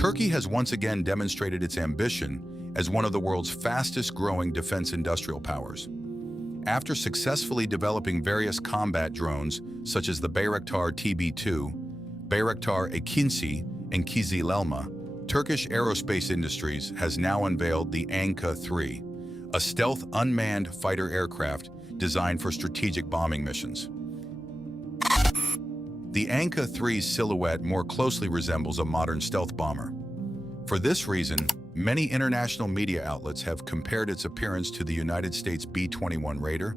Turkey has once again demonstrated its ambition as one of the world's fastest-growing defense industrial powers. After successfully developing various combat drones such as the Bayraktar TB2, Bayraktar AKINCI, and KIZILELMA, Turkish Aerospace Industries has now unveiled the AKINCI, a stealth unmanned fighter aircraft designed for strategic bombing missions. The AKINCI's silhouette more closely resembles a modern stealth bomber. For this reason, many international media outlets have compared its appearance to the United States B-21 Raider,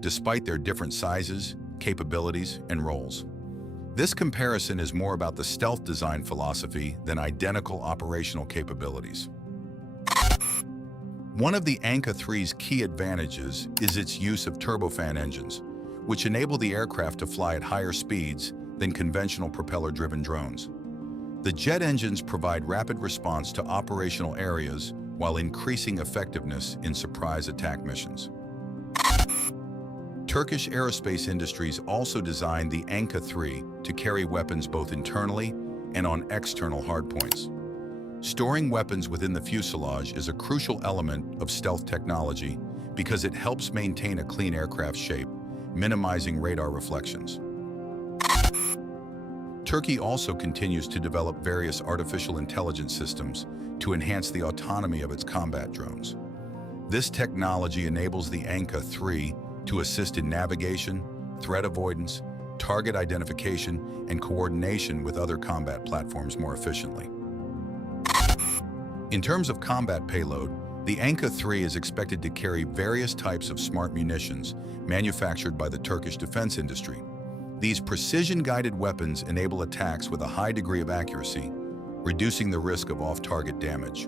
despite their different sizes, capabilities, and roles. This comparison is more about the stealth design philosophy than identical operational capabilities. One of the AKINCI's key advantages is its use of turbofan engines, which enable the aircraft to fly at higher speeds than conventional propeller-driven drones. The jet engines provide rapid response to operational areas while increasing effectiveness in surprise attack missions. Turkish Aerospace Industries also designed the AKINCI to carry weapons both internally and on external hardpoints. Storing weapons within the fuselage is a crucial element of stealth technology because it helps maintain a clean aircraft shape, minimizing radar reflections. Turkey also continues to develop various artificial intelligence systems to enhance the autonomy of its combat drones. This technology enables the AKINCI to assist in navigation, threat avoidance, target identification, and coordination with other combat platforms more efficiently. In terms of combat payload, the AKINCI is expected to carry various types of smart munitions manufactured by the Turkish defense industry. These precision-guided weapons enable attacks with a high degree of accuracy, reducing the risk of off-target damage.